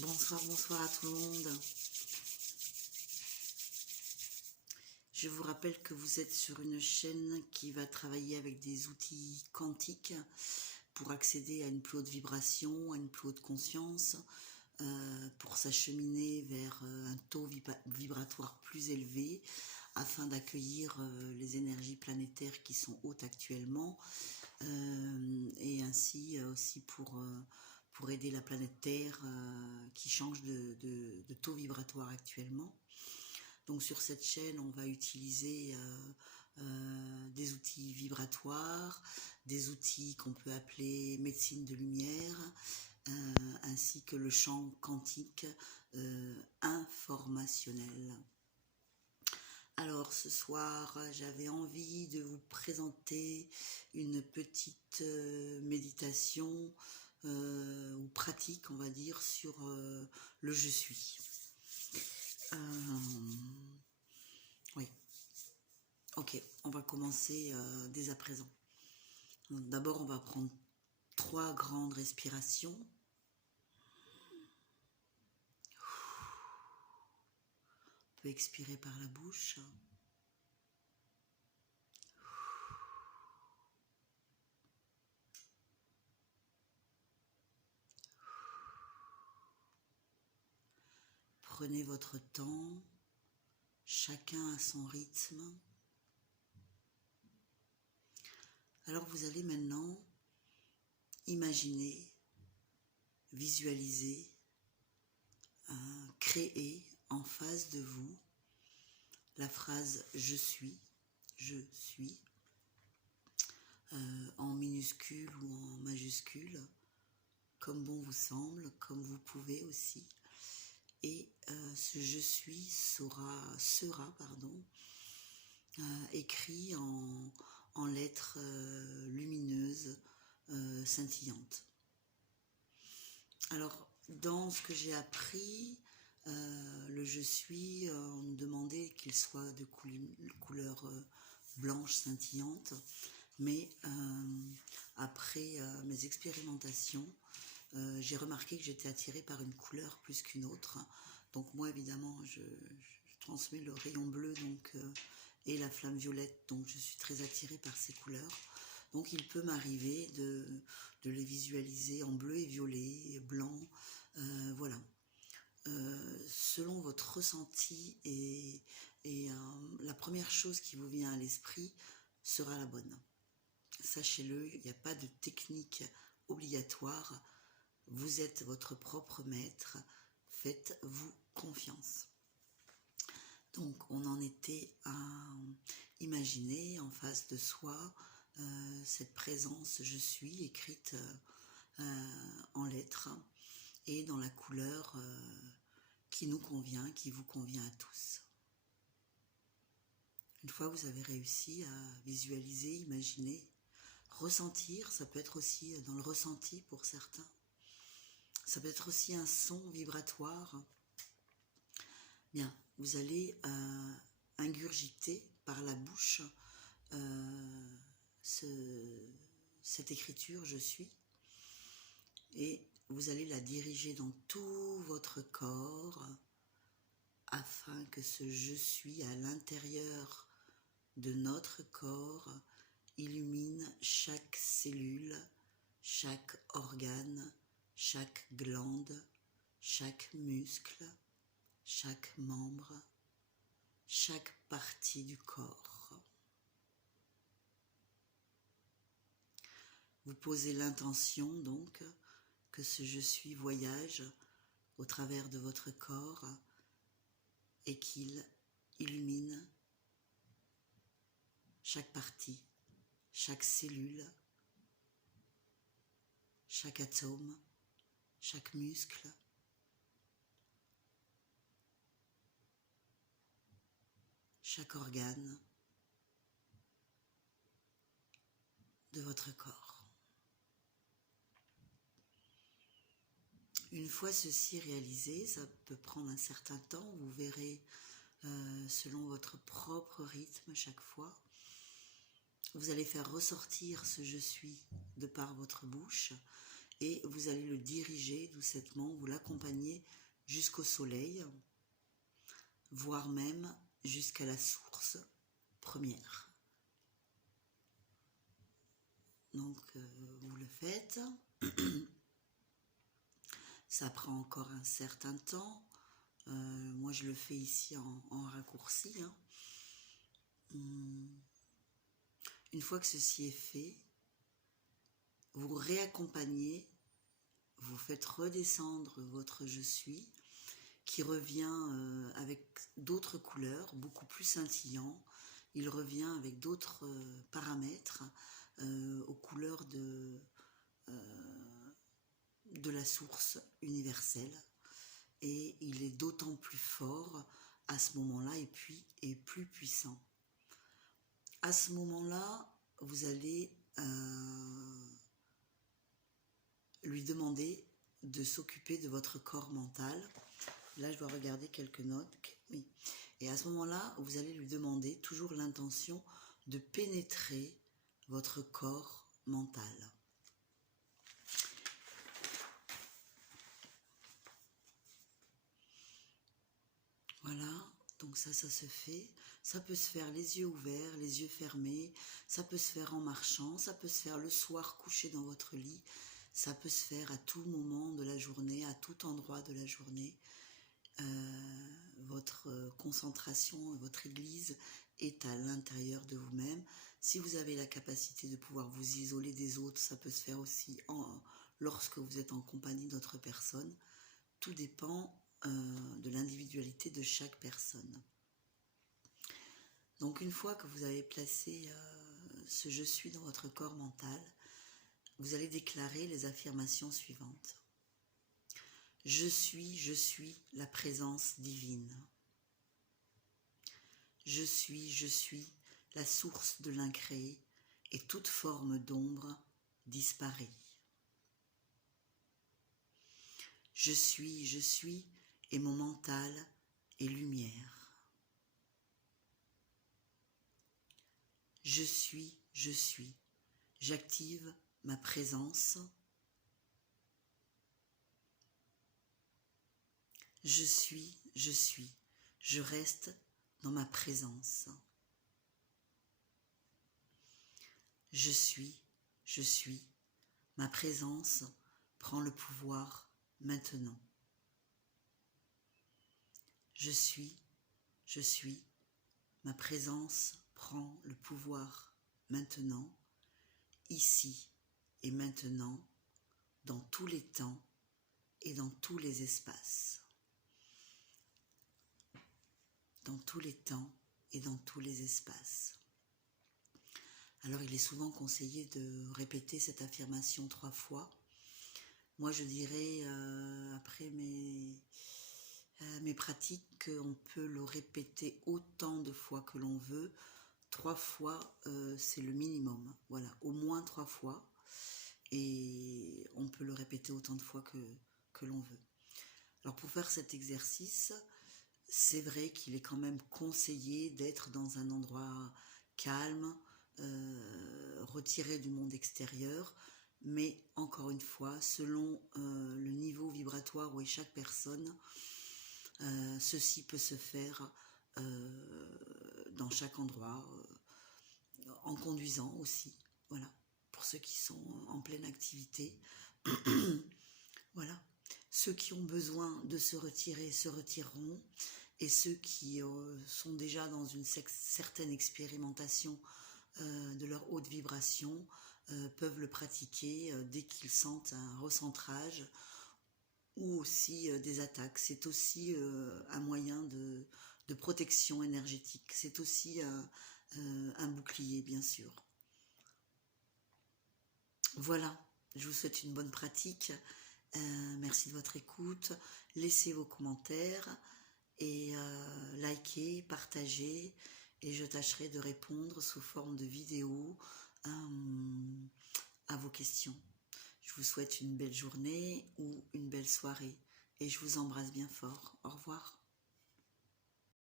Bonsoir, bonsoir à tout le monde. Je vous rappelle que vous êtes sur une chaîne qui va travailler avec des outils quantiques pour accéder à une plus haute vibration, à une plus haute conscience, pour s'acheminer vers un taux vibratoire plus élevé afin d'accueillir les énergies planétaires qui sont hautes actuellement et ainsi aussi pour aider la planète Terre qui change de taux vibratoire actuellement. Donc sur cette chaîne, on va utiliser des outils vibratoires, des outils qu'on peut appeler médecine de lumière, ainsi que le champ quantique informationnel. Alors ce soir, j'avais envie de vous présenter une petite méditation ou pratique, on va dire, sur le je suis. Oui. Ok, on va commencer dès à présent. D'abord, on va prendre 3 grandes respirations. On peut expirer par la bouche. Prenez votre temps, chacun à son rythme. Alors vous allez maintenant imaginer, visualiser, créer en face de vous la phrase « je suis », en minuscule ou en majuscule, comme bon vous semble, comme vous pouvez aussi. Et ce « je suis » sera écrit en lettres lumineuses, scintillantes. Alors, dans ce que j'ai appris, le « je suis », on me demandait qu'il soit de couleur blanche scintillante, mais après mes expérimentations, j'ai remarqué que j'étais attirée par une couleur plus qu'une autre. Donc moi, évidemment, je transmets le rayon bleu et la flamme violette, donc je suis très attirée par ces couleurs. Donc il peut m'arriver de les visualiser en bleu et violet, et blanc, voilà. Selon votre ressenti et la première chose qui vous vient à l'esprit sera la bonne. Sachez-le, il n'y a pas de technique obligatoire. Vous êtes votre propre maître, faites-vous confiance. Donc on en était à imaginer en face de soi cette présence « je suis » écrite en lettres et dans la couleur qui nous convient, qui vous convient à tous. Une fois que vous avez réussi à visualiser, imaginer, ressentir, ça peut être aussi dans le ressenti pour certains, ça peut être aussi un son vibratoire. Bien, vous allez ingurgiter par la bouche cette écriture « je suis » et vous allez la diriger dans tout votre corps afin que ce « je suis » à l'intérieur de notre corps illumine chaque cellule, chaque organe, chaque glande, chaque muscle, chaque membre, chaque partie du corps. Vous posez l'intention donc que ce « je suis » voyage au travers de votre corps et qu'il illumine chaque partie, chaque cellule, chaque atome, chaque muscle, chaque organe de votre corps. Une fois ceci réalisé, ça peut prendre un certain temps, vous verrez selon votre propre rythme chaque fois. Vous allez faire ressortir ce « je suis » de par votre bouche et vous allez le diriger doucettement, vous l'accompagnez jusqu'au soleil, voire même jusqu'à la source première. Donc vous le faites, ça prend encore un certain temps, moi je le fais ici en raccourci. Une fois que ceci est fait, vous réaccompagnez, vous faites redescendre votre je suis, qui revient avec d'autres couleurs, beaucoup plus scintillant. Il revient avec d'autres paramètres aux couleurs de la source universelle. Et il est d'autant plus fort à ce moment-là et puis est plus puissant. À ce moment-là, vous allez lui demander de s'occuper de votre corps mental. Là, je dois regarder quelques notes. Oui. Et à ce moment-là, vous allez lui demander toujours l'intention de pénétrer votre corps mental. Voilà, donc ça se fait. Ça peut se faire les yeux ouverts, les yeux fermés. Ça peut se faire en marchant. Ça peut se faire le soir couché dans votre lit. Ça peut se faire à tout moment de la journée, à tout endroit de la journée. Votre concentration, votre église est à l'intérieur de vous-même. Si vous avez la capacité de pouvoir vous isoler des autres, ça peut se faire aussi lorsque vous êtes en compagnie d'autres personnes. Tout dépend de l'individualité de chaque personne. Donc une fois que vous avez placé ce je suis dans votre corps mental, vous allez déclarer les affirmations suivantes. Je suis la présence divine. Je suis la source de l'incréé et toute forme d'ombre disparaît. Je suis et mon mental est lumière. Je suis, j'active ma présence. Je suis, je reste dans ma présence. Je suis, ma présence prend le pouvoir maintenant. Je suis, ma présence prend le pouvoir maintenant, ici et maintenant, dans tous les temps et dans tous les espaces. Dans tous les temps et dans tous les espaces. Alors il est souvent conseillé de répéter cette affirmation 3 fois. Moi je dirais, après mes pratiques, qu'on peut le répéter autant de fois que l'on veut. 3 fois, c'est le minimum. Voilà, au moins 3 fois. Et on peut le répéter autant de fois que l'on veut. Alors pour faire cet exercice, c'est vrai qu'il est quand même conseillé d'être dans un endroit calme, retiré du monde extérieur, mais encore une fois, selon le niveau vibratoire où est chaque personne, ceci peut se faire dans chaque endroit, en conduisant aussi, voilà, pour ceux qui sont en pleine activité. Voilà, ceux qui ont besoin de se retirer se retireront, et ceux qui sont déjà dans une certaine expérimentation de leur haute vibration peuvent le pratiquer dès qu'ils sentent un recentrage ou aussi des attaques. C'est aussi un moyen de protection énergétique. C'est aussi un bouclier, bien sûr. Voilà, je vous souhaite une bonne pratique. Merci de votre écoute. Laissez vos commentaires et likez, partagez, et je tâcherai de répondre sous forme de vidéo à vos questions. Je vous souhaite une belle journée ou une belle soirée et je vous embrasse bien fort. Au revoir.